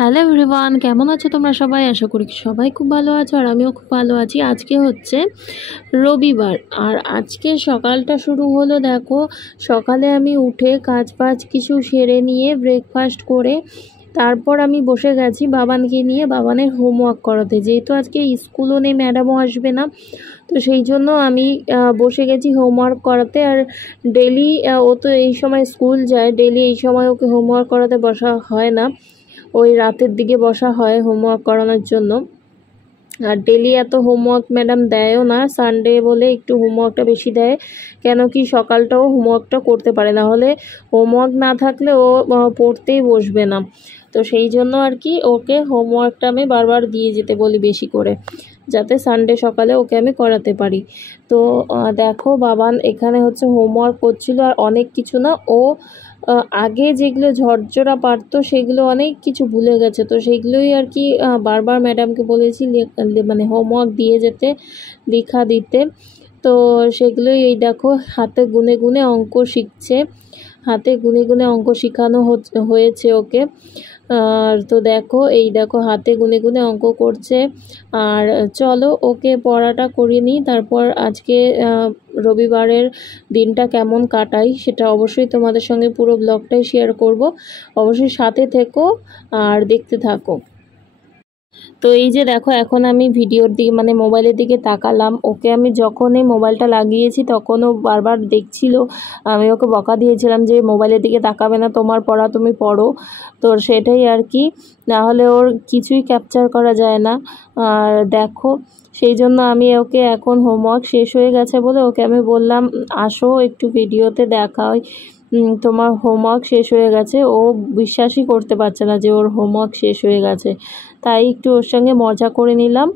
Hello everyone, কেমন আছো তোমরা সবাই? আশা করি সবাই খুব ভালো আছো আর আমিও খুব ভালো আছি। আজকে হচ্ছে রবিবার আর আজকে সকালটা শুরু হলো। দেখো, সকালে আমি উঠে কাজ বাজ কিছু সেরে নিয়ে ব্রেকফাস্ট করে তারপর আমি বসে গেছি বাবানকে নিয়ে বাবানের হোমওয়ার্ক করাতে। যেহেতু আজকে স্কুলও নেই, ম্যাডামও আসবে না, তো সেই জন্য আমি বসে গেছি হোমওয়ার্ক করাতে। আর ডেলি ও তো এই সময় স্কুল যায়, ডেলি এই সময় ওকে হোমওয়ার্ক করাতে বসা হয় না, ওই রাতের দিকে বসা হয় হোমওয়ার্ক করানোর জন্য। আর ডেলি এত হোমওয়ার্ক ম্যাডাম দেয়ও না, সানডে বলে একটু হোমওয়ার্কটা বেশি দেয়, কেন কি সকালটাও হোমওয়ার্কটা করতে পারে, না হলে হোমওয়ার্ক না থাকলে ও পড়তেই বসবে না। তো সেই জন্য আর কি ওকে হোমওয়ার্কটা আমি বারবার দিয়ে যেতে বলি বেশি করে, যাতে সানডে সকালে ওকে আমি করাতে পারি। তো দেখো বাবান এখানে হচ্ছে হোমওয়ার্ক করছিল, আর অনেক কিছু না, ও আগে যেগুলো ঝরঝরা পারতো সেগুলো অনেক কিছু ভুলে গেছে। তো সেইগুলোই আর কি বারবার ম্যাডামকে বলেছি মানে হোমওয়ার্ক দিয়ে যেতে, লেখা দিতে। তো সেগুলোই এই দেখো হাতে গুনে গুনে অঙ্ক শিখছে, হাতে গুনে গুনে অঙ্ক শেখানো হয়েছে ওকে। আর তো দেখো এই দেখো হাতে গুনে গুনে অঙ্ক করছে। আর চলো ওকে পড়াটা করিয়ে নিই, তারপর আজকে রবিবারের দিনটা কেমন কাটাই সেটা অবশ্যই তোমাদের সঙ্গে পুরো ব্লগটাই শেয়ার করব। অবশ্যই সাথে থেকো আর দেখতে থাকো। তো এই যে দেখো এখন আমি ভিডিওর দিকে মানে মোবাইলের দিকে তাকালাম, ওকে আমি যখনই মোবাইলটা লাগিয়েছি তখনও বারবার দেখছিল। আমি ওকে বকা দিয়েছিলাম যে মোবাইলের দিকে তাকাবে না, তোমার পড়া তুমি পড়ো। তো সেটাই আর কি, না হলে ওর কিছুই ক্যাপচার করা যায় না। আর দেখো সেই জন্য আমি ওকে এখন হোমওয়ার্ক শেষ হয়ে গেছে বলে ওকে আমি বললাম আসো একটু ভিডিওতে দেখাই, তোমার হোমওয়ার্ক শেষ হয়ে গেছে। ও বিশ্বাসই করতে পারছে না যে ওর হোমওয়ার্ক শেষ হয়ে গেছে, তাই একটু ওর সঙ্গে মজা করে নিলাম।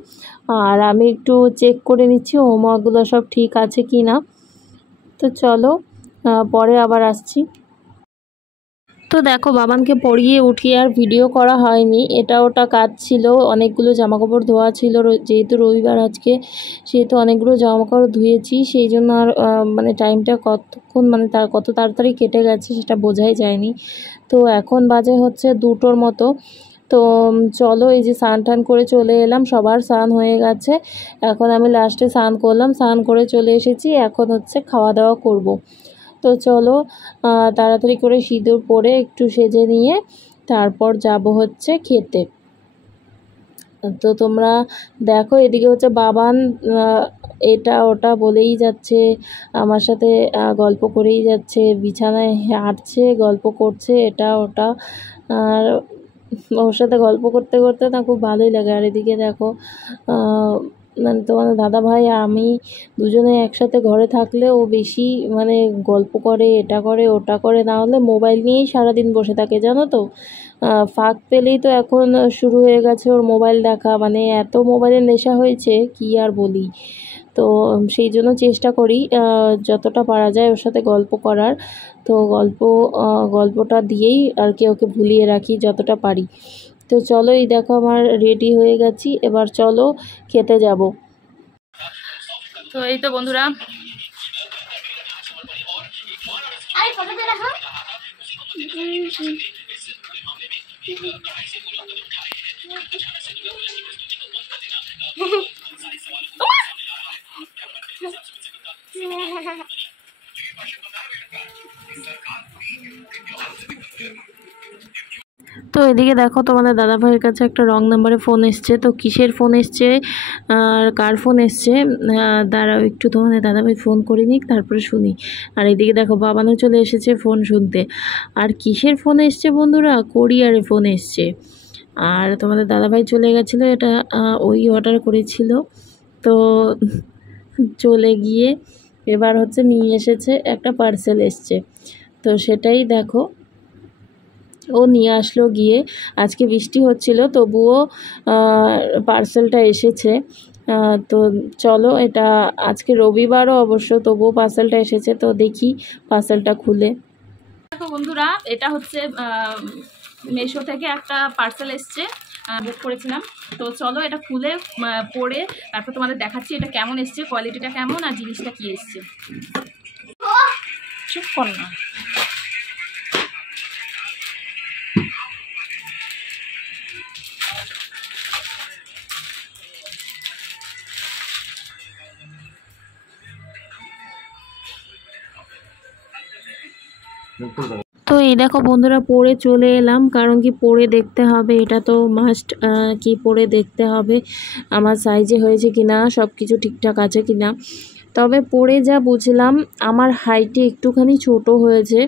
আর আমি একটু চেক করে নিচ্ছি হোমওয়ার্কগুলো সব ঠিক আছে কি না। তো চলো পরে আবার আসছি। তো দেখো বাবানকে পড়িয়ে উঠিয়ে আর ভিডিও করা হয়নি, এটা ওটা কাজ ছিল, অনেকগুলো জামাকাপড় ধোয়া ছিল, যেহেতু রবিবার আজকে সেহেতু অনেকগুলো জামাকাপড় ধুয়েছি, সেই জন্য আর মানে টাইমটা কতক্ষণ মানে কত তাড়াতাড়ি কেটে গেছে সেটা বোঝাই যায়নি। তো এখন বাজে হচ্ছে 2টোর মতো। তো চলো এই যে স্নান টান করে চলে এলাম, সবার স্নান হয়ে গেছে, এখন আমি লাস্টে স্নান করলাম, স্নান করে চলে এসেছি, এখন হচ্ছে খাওয়া দাওয়া করব। তো চলো তাড়াতাড়ি করে সিঁদুর পরে একটু সেজে নিয়ে তারপর যাব হচ্ছে খেতে। তো তোমরা দেখো এদিকে হচ্ছে বাবান এটা ওটা বলেই যাচ্ছে, আমার সাথে গল্প করেই যাচ্ছে, বিছানায় হাঁটছে, গল্প করছে এটা ওটা। আর ওর সাথে গল্প করতে করতে না খুব ভালোই লাগে। আর এদিকে দেখো মানে তোমার দাদা ভাই আমি দুজনে একসাথে ঘরে থাকলে ও বেশি মানে গল্প করে, এটা করে ওটা করে, না হলে মোবাইল নিয়েই সারাদিন বসে থাকে জানো তো। ফাঁক পেলেই তো এখন শুরু হয়ে গেছে ওর মোবাইল দেখা, মানে এত মোবাইলের নেশা হয়েছে কি আর বলি। তো সেই জন্য চেষ্টা করি যতটা পারা যায় ওর সাথে গল্প করার। তো গল্পটা দিয়েই আর কি ওকে ভুলিয়ে রাখি যতটা পারি। তো চলো এই দেখো আমার রেডি হয়ে গেছি, এবার চলো খেতে যাব। তো এই তো বন্ধুরা, তো এদিকে দেখো তোমাদের দাদা ভাইয়ের কাছে একটা রং নাম্বারে ফোন এসছে। তো কিসের ফোন এসছে আর কার ফোন এসছে দাঁড়াও একটু তোমাদের দাদা ভাই ফোন করে নিক তারপরে শুনি। আর এদিকে দেখো বাবানও চলে এসেছে ফোন শুনতে। আর কিসের ফোন এসছে বন্ধুরা? কোরিয়ারে ফোন এসছে। আর তোমাদের দাদা ভাই চলে গেছিলো, এটা ওই অর্ডার করেছিল। তো চলে গিয়ে এবার হচ্ছে নিয়ে এসেছে, একটা পার্সেল এসছে। তো সেটাই দেখো ও নিয়ে আসলো গিয়ে। আজকে বৃষ্টি হচ্ছিল তবুও পার্সেলটা এসেছে। তো চলো এটা আজকে রবিবারও অবশ্য, তবুও পার্সেলটা এসেছে, তো দেখি পার্সেলটা খুলে। দেখো বন্ধুরা, এটা হচ্ছে মেশো থেকে একটা পার্সেল এসছে, বুক করেছিলাম। তো চলো এটা খুলে পরে তারপর তোমাদের দেখাচ্ছি এটা কেমন এসছে, কোয়ালিটিটা কেমন আর জিনিসটা কি এসছে। চুপ কর না। তো এই দেখো বন্ধুরা, পরে চলে এলাম, কারণ কি পরে দেখতে হবে, এটা তো মাস্ট, কি পরে দেখতে হবে আমার সাইজে হয়েছে কিনা, সব কিছু ঠিকঠাক আছে কিনা। তবে পরে যা বুঝলাম আমার হাইটে একটুখানি ছোট হয়েছে।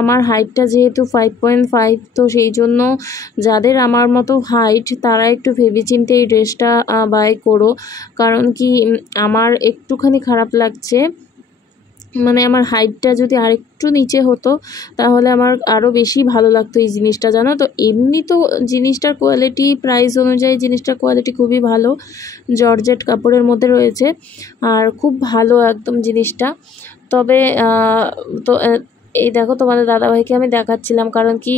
আমার হাইটটা যেহেতু 5.5, তো সেই জন্য যাদের আমার মতো হাইট তারা একটু ভেবেচিন্তে এই ড্রেসটা বাই করো। কারণ কি আমার একটুখানি খারাপ লাগছে, মানে আমার হাইটটা যদি আরেকটু নিচে হতো তাহলে আমার আরও বেশি ভালো লাগতো এই জিনিসটা, জানো তো। এমনি তো জিনিসটার কোয়ালিটি, প্রাইস অনুযায়ী জিনিসটার কোয়ালিটি খুবই ভালো, জর্জেট কাপড়ের মধ্যে রয়েছে আর খুব ভালো একদম জিনিসটা। তবে তো এই দেখো তোমাদের দাদাভাইকে আমি দেখাচ্ছিলাম, কারণ কি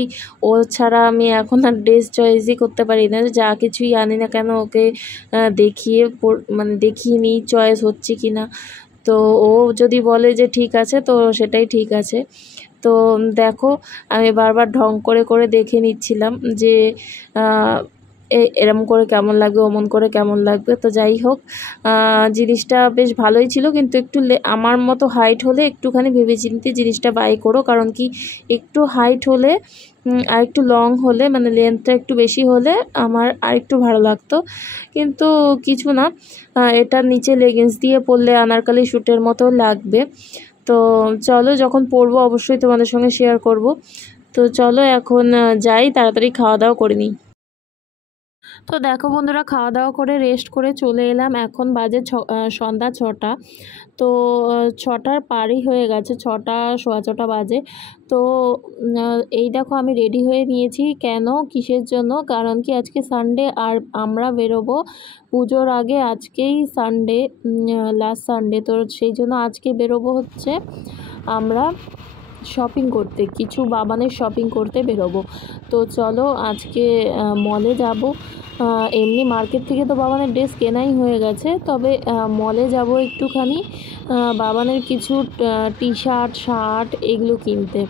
ও ছাড়া আমি এখন আর ড্রেস চয়েসই করতে পারি না, যা কিছুই আনি না কেন ওকে দেখিয়ে মানে দেখিয়ে নিই চয়েস হচ্ছে কি না। তো ও যদি বলে যে ঠিক আছে তো সেটাই ঠিক আছে। তো দেখো আমি বারবার ঢং করে করে দেখে নিচ্ছিলাম যে এরম করে কেমন লাগবে, অমন করে কেমন লাগবে। তো যাই হোক, জিনিসটা বেশ ভালোই ছিল, কিন্তু একটু আমার মতো হাইট হলে একটুখানি ভেবেচিন্তে জিনিসটা বাই করো। কারণ কি একটু হাইট হলে আর একটু লং হলে, মানে লেন্থটা একটু বেশি হলে আমার আরেকটু ভালো লাগতো, কিন্তু কিছু না, এটার নিচে লেগিংস দিয়ে পরলে আনারকলি শ্যুটের মতো লাগবে। তো চলো, যখন পরবো অবশ্যই তোমাদের সঙ্গে শেয়ার করব। তো চলো এখন যাই, তাড়াতাড়ি খাওয়া দাওয়া করে নিই। তো দেখো বন্ধুরা, খাওয়া দাওয়া করে রেস্ট করে চলে এলাম, এখন বাজে সন্ধ্যা 6টা। তো 6টার পারই হয়ে গেছে, 6টা সোয়া 6টা বাজে। তো এই দেখো আমি রেডি হয়ে নিয়েছি। কেন, কিসের জন্য? কারণ কি আজকে সানডে আর আমরা বেরোবো পুজোর আগে, আজকেই সানডে, লাস্ট সানডে। তো সেই জন্য আজকে বেরোবো হচ্ছে আমরা শপিং করতে, কিছু বাবানের শপিং করতে বেরোবো। তো চলো আজকে মলে যাব। এমনি মার্কেট থেকে তো বাবানের ড্রেস কেনাই হয়ে গেছে, তবে মলে যাব একটুখানি বাবানের কিছু টি শার্ট, শার্ট এগুলো কিনতে।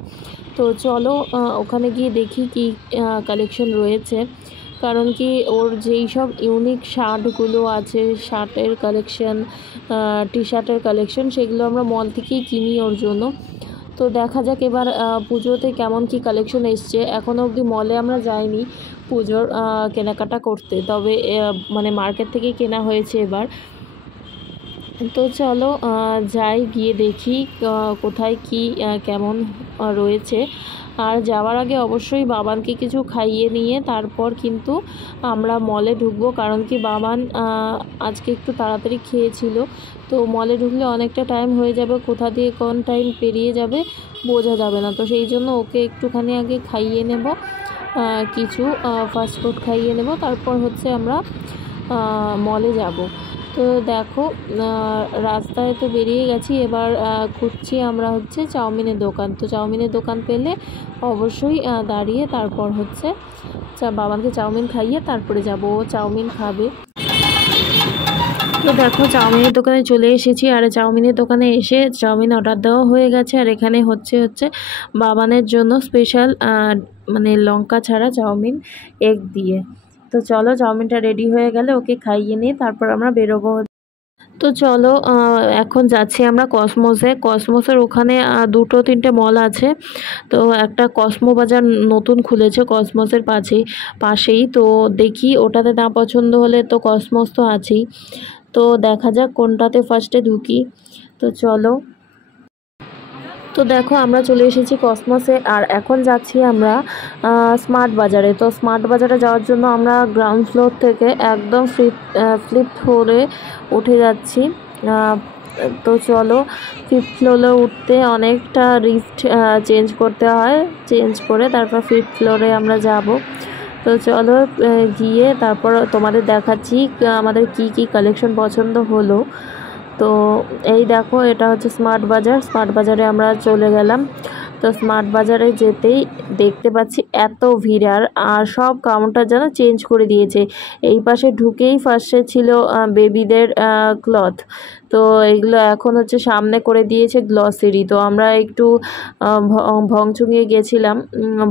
তো চলো ওখানে গিয়ে দেখি কি কালেকশন রয়েছে। কারণ কি ওর যেই সব ইউনিক শার্টগুলো আছে, শার্টের কালেকশন, টি শার্টের কালেকশন, সেগুলো আমরা মল থেকেই কিনি ওর জন্য। তো দেখা যাক এবার পুজোতে কেমন কি কালেকশন এসছে। এখনও অবধি মলে আমরা যাইনি পুজোর কেনাকাটা করতে, তবে মানে মার্কেট থেকেই কেনা হয়েছে এবার। তো চলো যাই, গিয়ে দেখি কোথায় কি কেমন রয়েছে। আর যাওয়ার আগে অবশ্যই বাবানকে কিছু খাইয়ে নিয়ে তারপর কিন্তু আমরা মলে ঢুকবো। কারণ কি বাবান আজকে একটু তাড়াতাড়ি খেয়েছিল, তো মলে ঢুকলে অনেকটা টাইম হয়ে যাবে, কোথা দিয়ে কোন টাইম পেরিয়ে যাবে বোঝা যাবে না। তো সেই জন্য ওকে একটুখানি আগে খাইয়ে নেব, কিছু ফাস্টফুড খাইয়ে নেব, তারপর হচ্ছে আমরা মলে যাব। তো দেখো রাস্তায় তো বেরিয়ে গেছি, এবার খুঁজছি আমরা হচ্ছে চাউমিনের দোকান। তো চাউমিনের দোকান পেলে অবশ্যই দাঁড়িয়ে তারপর হচ্ছে বাবানকে চাউমিন খাইয়ে তারপরে যাব, ও চাউমিন খাবে। তো দেখো চাউমিনের দোকানে চলে এসেছি, আর চাউমিনের দোকানে এসে চাউমিন অর্ডার দেওয়া হয়ে গেছে। আর এখানে হচ্ছে বাবানের জন্য স্পেশাল মানে লঙ্কা ছাড়া চাউমিন এগ দিয়ে। তো চলো চাউমিনটা রেডি হয়ে গেলে ওকে খাইয়ে নিয়ে তারপর আমরা বেরোবো। তো চলো এখন যাচ্ছি আমরা কসমোসে। কসমোসের ওখানে 2-3টে মল আছে। তো একটা কসমো বাজার নতুন খুলেছে কসমোসের পাশেই। তো দেখি ওটাতে না পছন্দ হলে তো কসমোস তো আছেই। তো দেখা যাক কোনটাতে ফার্স্টে ঢুকি। তো চলো, তো দেখো আমরা চলে এসেছি কসমোসে, আর এখন যাচ্ছি আমরা স্মার্ট বাজারে। তো স্মার্ট বাজারে যাওয়ার জন্য আমরা গ্রাউন্ড ফ্লোর থেকে একদম ফিফথ ফ্লোরে উঠে যাচ্ছি। তো চলো, ফিফথ ফ্লোরে উঠতে অনেকটা লিফট চেঞ্জ করতে হয়, চেঞ্জ করে তারপর ফিফথ ফ্লোরে আমরা যাব। তো চলো গিয়ে তারপর তোমাদের দেখাচ্ছি আমাদের কি কি কালেকশন পছন্দ হলো। তো এই দেখো এটা হচ্ছে স্মার্ট বাজার। স্মার্ট বাজারে আমরা চলে গেলাম। তো তো স্মার্ট বাজারে যেতেই দেখতে পাচ্ছি এত ভিড়, আর সব কাউন্টার যেন চেঞ্জ করে দিয়েছে। এই পাশে ঢুকেই ফার্স্টে ছিল বেবিদের ক্লথ, তো এগুলো এখন হচ্ছে সামনে করে দিয়েছে গ্লসেরি। তো আমরা একটু ভংচুঙিয়ে গেছিলাম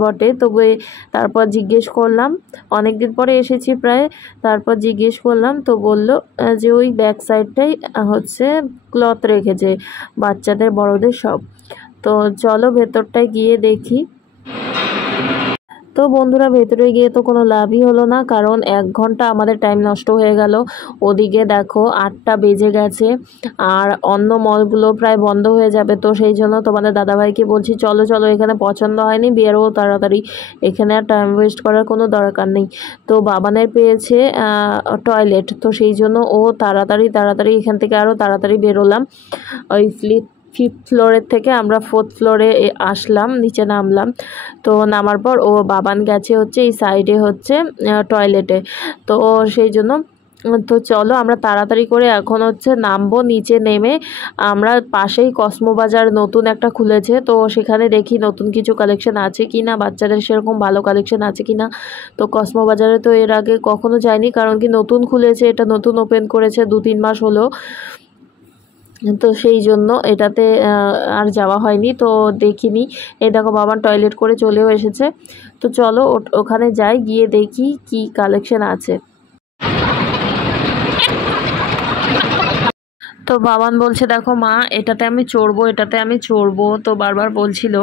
বটে, তবে তারপর জিজ্ঞেস করলাম, অনেক দিন পরে এসেছি প্রায়, তারপর জিজ্ঞেস করলাম তো বলল যে ওই ব্যাক সাইডটাই হচ্ছে ক্লথ রেখেছে বাচ্চাদের বড়দের সব। তো চলো ভেতরটায় গিয়ে দেখি। তো বন্ধুরা ভেতরে গিয়ে তো কোনো লাভই হলো না, কারণ 1 ঘন্টা আমাদের টাইম নষ্ট হয়ে গেল। ওদিকে দেখো 8টা বেজে গেছে, আর অন্য মলগুলো প্রায় বন্ধ হয়ে যাবে। তো সেই জন্য তোমাদের দাদাভাইকে বলছি চলো চলো, এখানে পছন্দ হয়নি, বেরো তাড়াতাড়ি, এখানে আর টাইম ওয়েস্ট করার কোনো দরকার নেই। তো বাবানের পেয়েছে টয়লেট, তো সেই জন্য ও তাড়াতাড়ি এখান থেকে আরও তাড়াতাড়ি বেরোলাম। ওই 5th ফ্লোরের থেকে আমরা 4th ফ্লোরে আসলাম, নিচে নামলাম। তো নামার পর ও বাবান গেছে হচ্ছে এই সাইডে হচ্ছে টয়লেটে, তো সেই জন্য তো চলো আমরা তাড়াতাড়ি করে এখন হচ্ছে নামবো। নিচে নেমে আমরা পাশেই কসমো বাজার নতুন একটা খুলেছে, তো সেখানে দেখি নতুন কিছু কালেকশন আছে কি না, বাচ্চাদের সেরকম ভালো কালেকশন আছে কি না। তো কসমো বাজারে তো এর আগে কখনো যাইনি, কারণ কি নতুন খুলেছে, এটা নতুন ওপেন করেছে 2-3 মাস হলো, তো সেই জন্য এটাতে আর যাওয়া হয়নি, তো দেখিনি। এই দেখো বাবা টয়লেট করে চলেও এসেছে। তো চলো ওখানে যাই, গিয়ে দেখি কি কালেকশন আছে। তো বাবান বলছে দেখো মা, এটাতে আমি চড়বো, তো বারবার বলছিল।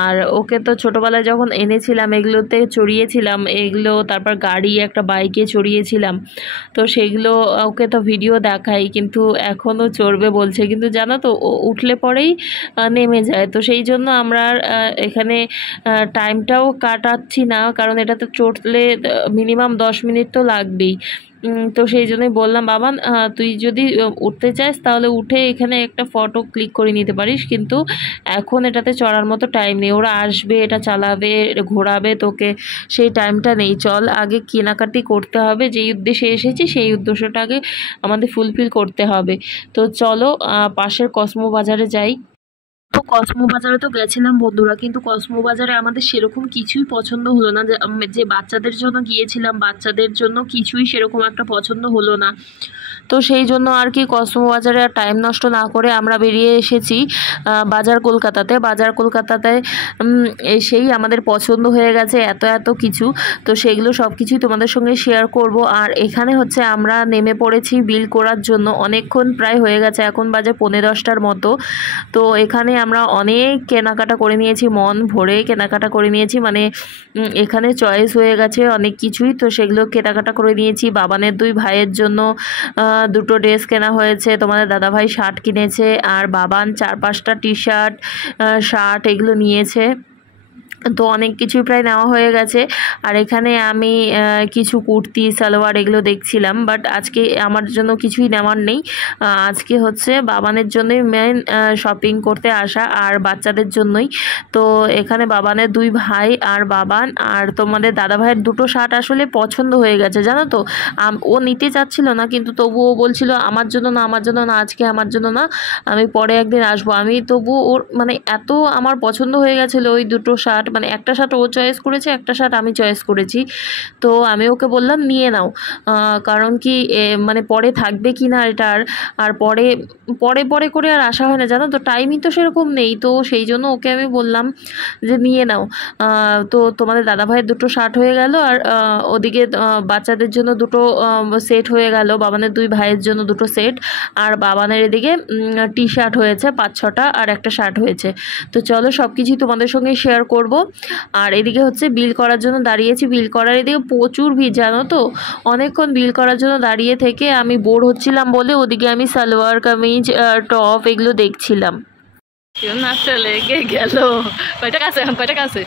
আর ওকে তো ছোটোবেলায় যখন এনেছিলাম এগুলোতে চড়িয়েছিলাম, এগুলো তারপর গাড়ি একটা বাইকে চড়িয়েছিলাম, তো সেগুলো ওকে তো ভিডিও দেখাই, কিন্তু এখনও চড়বে বলছে, কিন্তু জানো তো উঠলে পরেই নেমে যায়। তো সেই জন্য আমরা এখানে টাইমটাও কাটাচ্ছি না, কারণ এটাতে চড়লে মিনিমাম 10 মিনিট তো লাগবেই। তো সেই জন্যই বললাম বাবান, তুই যদি উঠতে চাস তাহলে উঠে এখানে একটা ফটো ক্লিক করে নিতে পারিস, কিন্তু এখন এটাতে চড়ার মতো টাইম নেই, ওরা আসবে, এটা চালাবে, ঘোরাবে তোকে, সেই টাইমটা নেই। চল আগে কেনাকাটি করতে হবে, যেই উদ্দেশ্যে এসেছি সেই উদ্দেশ্যটা আগে আমাদের ফুলফিল করতে হবে। তো চলো পাশের কসমো বাজারে যাই। তো কসমো বাজারে তো গেছিলাম বন্ধুরা, কিন্তু কসমো বাজারে আমাদের সেরকম কিছুই পছন্দ হলো না। যে বাচ্চাদের জন্য গিয়েছিলাম, বাচ্চাদের জন্য কিছুই সেরকম একটা পছন্দ হলো না। তো সেই জন্য আর কি কসমো বাজারে আর টাইম নষ্ট না করে আমরা বেরিয়ে এসেছি বাজার কলকাতাতে এসেই আমাদের পছন্দ হয়ে গেছে এত কিছু, তো সেগুলো সব কিছুই তোমাদের সঙ্গে শেয়ার করব। আর এখানে হচ্ছে আমরা নেমে পড়েছি বিল করার জন্য, অনেকক্ষণ প্রায় হয়ে গেছে, এখন বাজে 10:45 মতো। তো এখানে আমরা অনেক কেনাকাটা করে নিয়েছি, মন ভরে কেনাকাটা করে নিয়েছি, মানে এখানে চয়েস হয়ে গেছে অনেক কিছুই, তো সেগুলো কেনাকাটা করে নিয়েছি। বাবানের 2 ভাইয়ের জন্য 2টো ড্রেস কেনা হয়েছে, তোমাদের দাদাভাই শার্ট কিনেছে, আর বাবান 4-5টা টি-শার্ট শার্ট এগুলো নিয়েছে। তো অনেক কিছুই প্রায় নেওয়া হয়ে গেছে। আর এখানে আমি কিছু কুর্তি সালোয়ার এগুলো দেখছিলাম, বাট আজকে আমার জন্য কিছুই নেওয়ার নেই, আজকে হচ্ছে বাবানের জন্যই মেন শপিং করতে আসা, আর বাচ্চাদের জন্যই। তো এখানে বাবানের 2 ভাই আর বাবান আর তোমাদের দাদা ভাইয়ের 2টো শার্ট আসলে পছন্দ হয়ে গেছে, জানো তো। ও নিতে চাচ্ছিল না, কিন্তু তবুও বলছিল আমার জন্য না, আজকে আমার জন্য না, আমি পরে একদিন আসবো। আমি তবু ওর মানে এত আমার পছন্দ হয়ে গেছিলো ওই 2টো শার্ট, মানে একটা শার্ট ও চয়েস করেছে, একটা শার্ট আমি চয়েস করেছি। তো আমি ওকে বললাম নিয়ে নাও, কারণ কি মানে পরে থাকবে কি না এটার, আর পরে করে আর আসা হয় না, জানো তো, টাইমই তো সেরকম নেই। তো সেই জন্য ওকে আমি বললাম যে নিয়ে নাও। তো তোমাদের দাদাভাইয়ের 2টো শার্ট হয়ে গেল, আর ওদিকে বাচ্চাদের জন্য 2টো সেট হয়ে গেল, বাবানের 2 ভাইয়ের জন্য 2টো সেট, আর বাবানের এদিকে টি-শার্ট হয়েছে 5-6টা, আর একটা শার্ট হয়েছে। তো চলো সব কিছুই তোমাদের সঙ্গে শেয়ার করব। আর এদিকে হচ্ছে বিল করার জন্য দাঁড়িয়েছি, বিল করার এদিকে প্রচুর ভিড়, জানো তো, অনেকক্ষণ বিল করার জন্য দাঁড়িয়ে থেকে আমি বোর হচ্ছিলাম বলে ওদিকে আমি সালোয়ার কামিজ টপ এগুলো দেখছিলাম। নাচতে লেগে গেল, কয়টা কাছে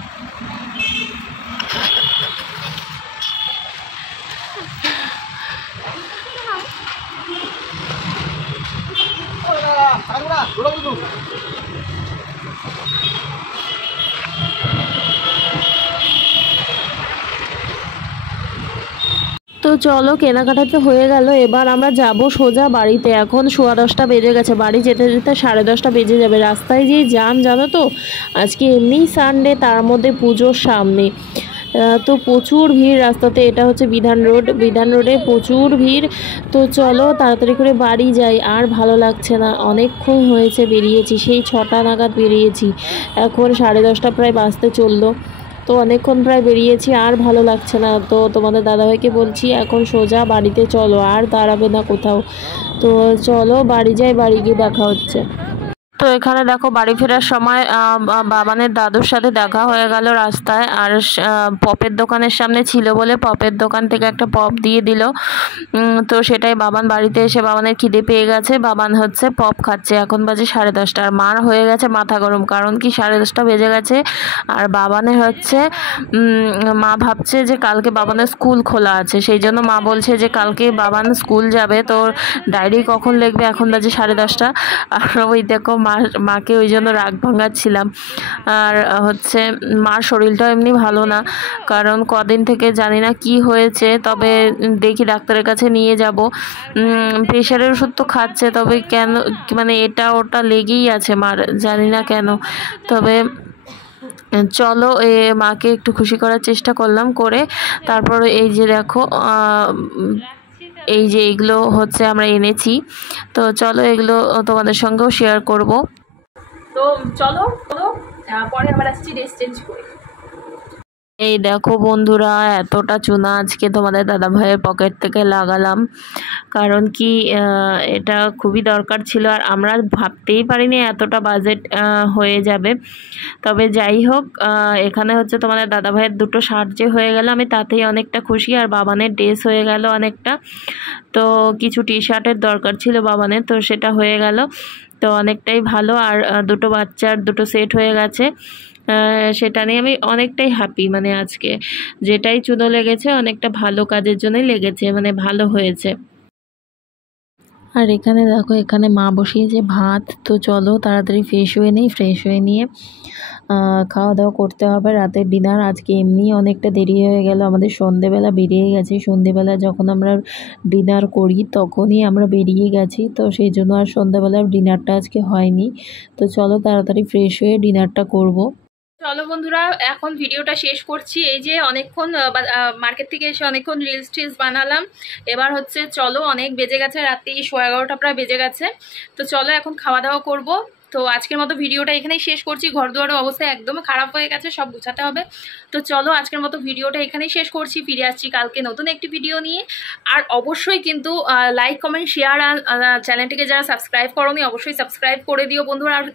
তো চলো কেনাকাটা তো হয়ে গেল, এবার আমরা যাব সোজা বাড়িতে। এখন 10:15 বেজে গেছে, বাড়ি যেতে যেতে 10:30 বেজে যাবে। রাস্তায় যে জ্যাম জানো তো, আজকে এমনিই সানডে, তার মধ্যে পুজোর সামনে। তো প্রচুর ভিড় রাস্তাতে। এটা হচ্ছে বিধান রোড, বিধান রোডে প্রচুর ভিড়। তো চলো তাড়াতাড়ি করে বাড়ি যাই, আর ভালো লাগছে না, অনেকক্ষণ হয়েছে বেরিয়েছি, সেই 6টা নাগাদ বেরিয়েছি, এখন 10:30 প্রায় বাজতে চললো। তো অনেকক্ষণ প্রায় বেরিয়েছি, আর ভালো লাগছে না। তো তোমাদের দাদাভাইকে বলছি এখন সোজা বাড়িতে চলো, আর দাঁড়াবে না কোথাও। তো চলো বাড়ি যাই, বাড়ি গিয়ে দেখা হচ্ছে। তো এখানে দেখো বাড়ি ফেরার সময় বাবানের দাদুর সাথে দেখা হয়ে গেল রাস্তায়। আর পপের দোকানের সামনে ছিল বলে পপের দোকান থেকে একটা পপ দিয়ে দিল। তো সেটাই বাবান বাড়িতে এসে বাবানের খিদে পেয়ে গেছে, বাবান হচ্ছে পপ খাচ্ছে। এখন বাজে 10:30, আর মার হয়ে গেছে মাথা গরম, কারণ কি 10:30 বেজে গেছে। আর বাবানের হচ্ছে মা ভাবছে যে কালকে বাবানের স্কুল খোলা আছে, সেই জন্য মা বলছে যে কালকে বাবান স্কুল যাবে, তো ডায়েরি কখন লিখবে, এখন বাজে 10:30। আর ওই দেখো মাকে ওই জন্য রাগ ভাঙাচ্ছিলাম। আর হচ্ছে মার শরীরটা এমনি ভালো না, কারণ কদিন থেকে জানি না কি হয়েছে, তবে দেখি ডাক্তারের কাছে নিয়ে যাব। প্রেশারের ওষুধ তো খাচ্ছে, তবে কেন মানে এটা ওটা লেগেই আছে মার, জানি না কেন। তবে চলো মাকে একটু খুশি করার চেষ্টা করলাম, করে তারপর এই যে দেখো এই যে এগুলো হচ্ছে আমরা এনেছি। তো চলো এগুলো তোমাদের সঙ্গেও শেয়ার করব। তো চলো পরে আবার আসছি ড্রেস চেঞ্জ করে। এই দেখো বন্ধুরা, এতটা চুনা আজকে তোমাদের দাদা ভাইয়ের পকেট থেকে লাগালাম, কারণ কি এটা খুবই দরকার ছিল, আর আমরা ভাবতেই পারিনি এতটা বাজেট হয়ে যাবে। তবে যাই হোক, এখানে হচ্ছে তোমাদের দাদা ভাইয়ের দুটো শার্ট যে হয়ে গেল, আমি তাতেই অনেকটা খুশি। আর বাবানের ড্রেস হয়ে গেল অনেকটা, তো কিছু টি শার্টের দরকার ছিল বাবানের, তো সেটা হয়ে গেল, তো অনেকটাই ভালো। আর দুটো বাচ্চার দুটো সেট হয়ে গেছে, সেটা নিয়ে আমি অনেকটাই হ্যাপি। মানে আজকে যেটাই চুনো লেগেছে অনেকটা ভালো কাজের জন্যই লেগেছে, মানে ভালো হয়েছে। আর এখানে দেখো, এখানে মা বসিয়েছে ভাত। তো চলো তাড়াতাড়ি ফ্রেশ হয়ে নিই, ফ্রেশ হয়ে নিয়ে খাওয়া দাওয়া করতে হবে, রাতের ডিনার। আজকে এমনি অনেকটা দেরি হয়ে গেল, আমাদের সন্ধেবেলা বেরিয়ে গেছি। সন্ধেবেলা যখন আমরা ডিনার করি তখনই আমরা বেরিয়ে গেছি, তো সেই জন্য আর সন্ধেবেলা ডিনারটা আজকে হয়নি। তো চলো তাড়াতাড়ি ফ্রেশ হয়ে ডিনারটা করব। চলো বন্ধুরা, এখন ভিডিওটা শেষ করছি। এই যে অনেকক্ষণ মার্কেট থেকে এসে অনেকক্ষণ রিলস টিলস বানালাম। এবার হচ্ছে চলো, অনেক বেজে গেছে, রাত্রি 11:30 প্রায় বেজে গেছে। তো চলো এখন খাওয়া দাওয়া করব। তো আজকের মতো ভিডিওটা এখানেই শেষ করছি। ঘর দুয়ারের অবস্থা একদম খারাপ হয়ে গেছে, সব গুছাতে হবে। তো চলো আজকের মতো ভিডিওটা এখানেই শেষ করছি, ফিরে আসছি কালকে নতুন একটি ভিডিও নিয়ে। আর অবশ্যই কিন্তু লাইক কমেন্ট শেয়ার, আর চ্যানেলটিকে যারা সাবস্ক্রাইব করোনি অবশ্যই সাবস্ক্রাইব করে দিও বন্ধুরা। আর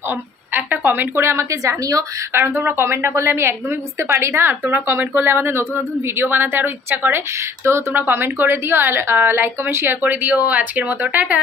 একটা কমেন্ট করে আমাকে জানিও, কারণ তোমরা কমেন্ট না করলে আমি একদমই বুঝতে পারি না, আর তোমরা কমেন্ট করলে আমাদের নতুন নতুন ভিডিও বানাতে আরও ইচ্ছা করে। তো তোমরা কমেন্ট করে দিও, আর লাইক কমেন্ট শেয়ার করে দিও। আজকের মতো টাটা।